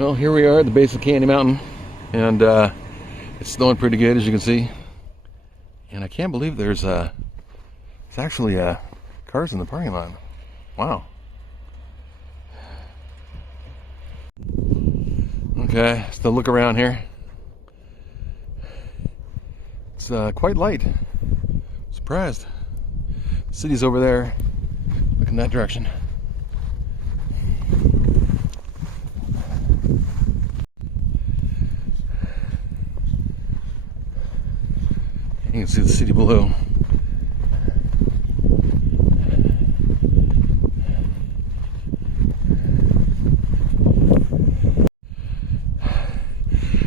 Well, here we are at the base of Candy Mountain, and it's snowing pretty good, as you can see. And I can't believe there's actually cars in the parking lot. Wow. Okay, so look around here. It's quite light. Surprised. The city's over there. Look in that direction. You can see the city below.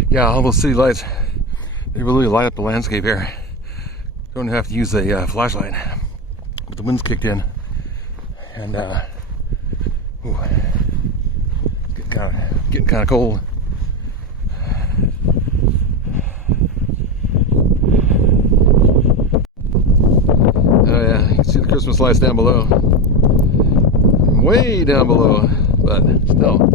Yeah, all those city lights, they really light up the landscape here. Don't have to use a flashlight, but the wind's kicked in, and ooh, it's getting kind of cold. Oh yeah, you can see the Christmas lights down below, way down below, but still.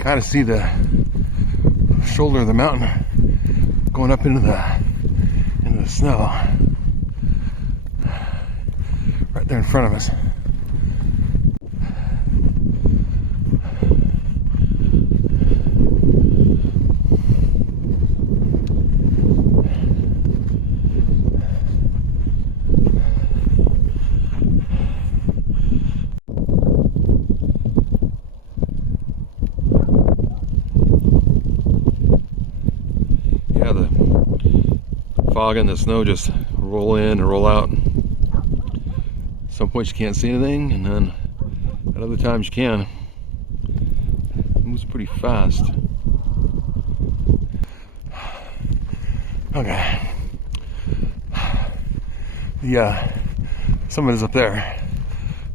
Kind of see the shoulder of the mountain going up into the snow right there in front of us. Yeah, the fog and the snow just roll in and roll out. Some points you can't see anything, and then at other times you can. It moves pretty fast. Okay. The summit is up there,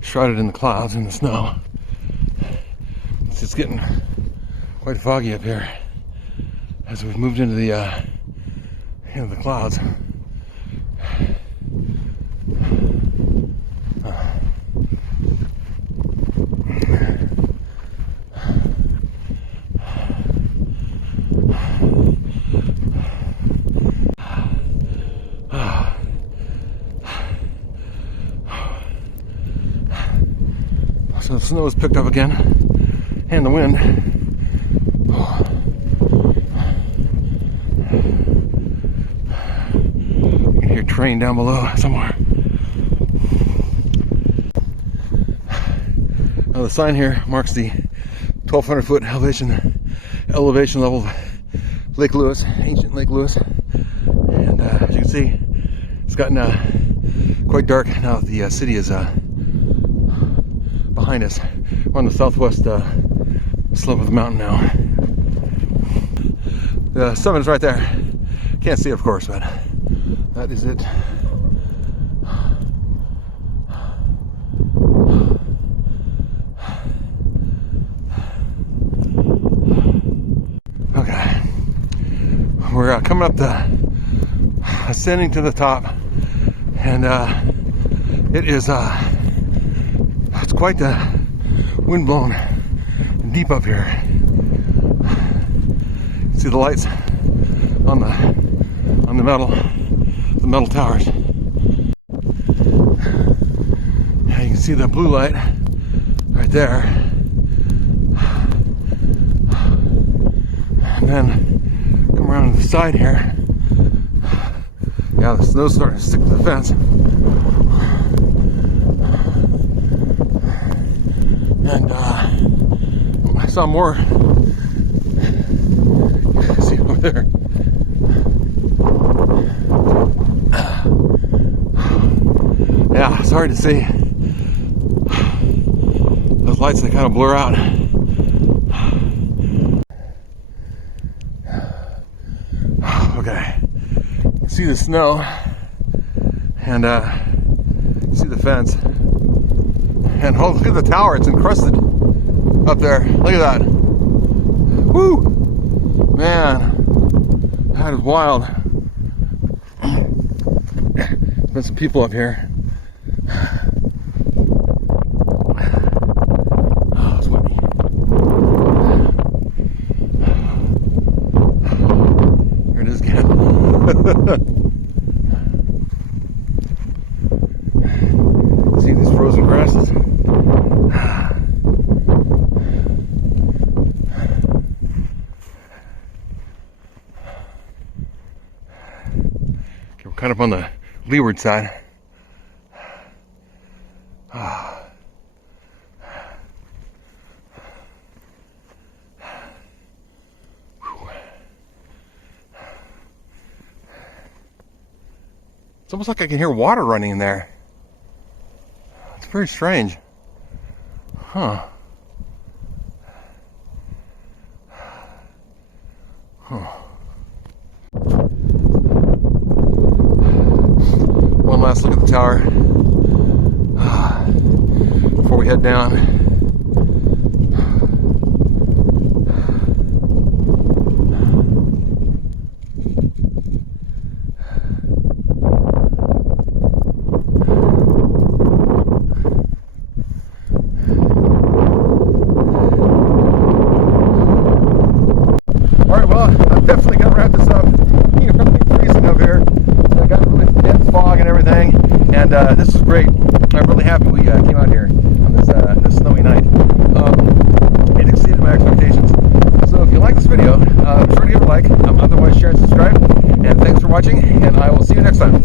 shrouded in the clouds and the snow. It's just getting quite foggy up here as we've moved into the clouds. So the snow has picked up again, and the wind. You can hear a train down below somewhere. Now the sign here marks the 1,200 foot elevation level of Lake Lewis, ancient Lake Lewis. And as you can see, it's gotten quite dark now that the city is behind us. We're on the southwest slope of the mountain now. The summit is right there. Can't see it, of course, but that is it. Okay, we're coming up ascending to the top, and it is it's quite windblown and deep up here. You see the lights on the metal towers. Yeah, you can see that blue light right there. And then come around to the side here. Yeah, the snow's starting to stick to the fence. And I saw more. You can see over there. It's hard to see. Those lights, they kind of blur out. Okay, you can see the snow and see the fence. And oh, look at the tower, it's encrusted up there. Look at that. Woo! Man, that is wild. There's been some people up here. Oh, it's windy. Here it is again. See these frozen grasses? Okay, we're kind of on the leeward side. It's almost like I can hear water running in there. It's very strange. Huh. One last look at the tower before we head down. Alright, well, I'm definitely going to wrap this up. You're really freezing up here. So I got really dense fog and everything. And this is great. I'm really happy we came out here on this snowy night. It exceeded my expectations. So if you like this video, be sure to give it a like. Otherwise, share and subscribe. And thanks for watching, and I will see you next time.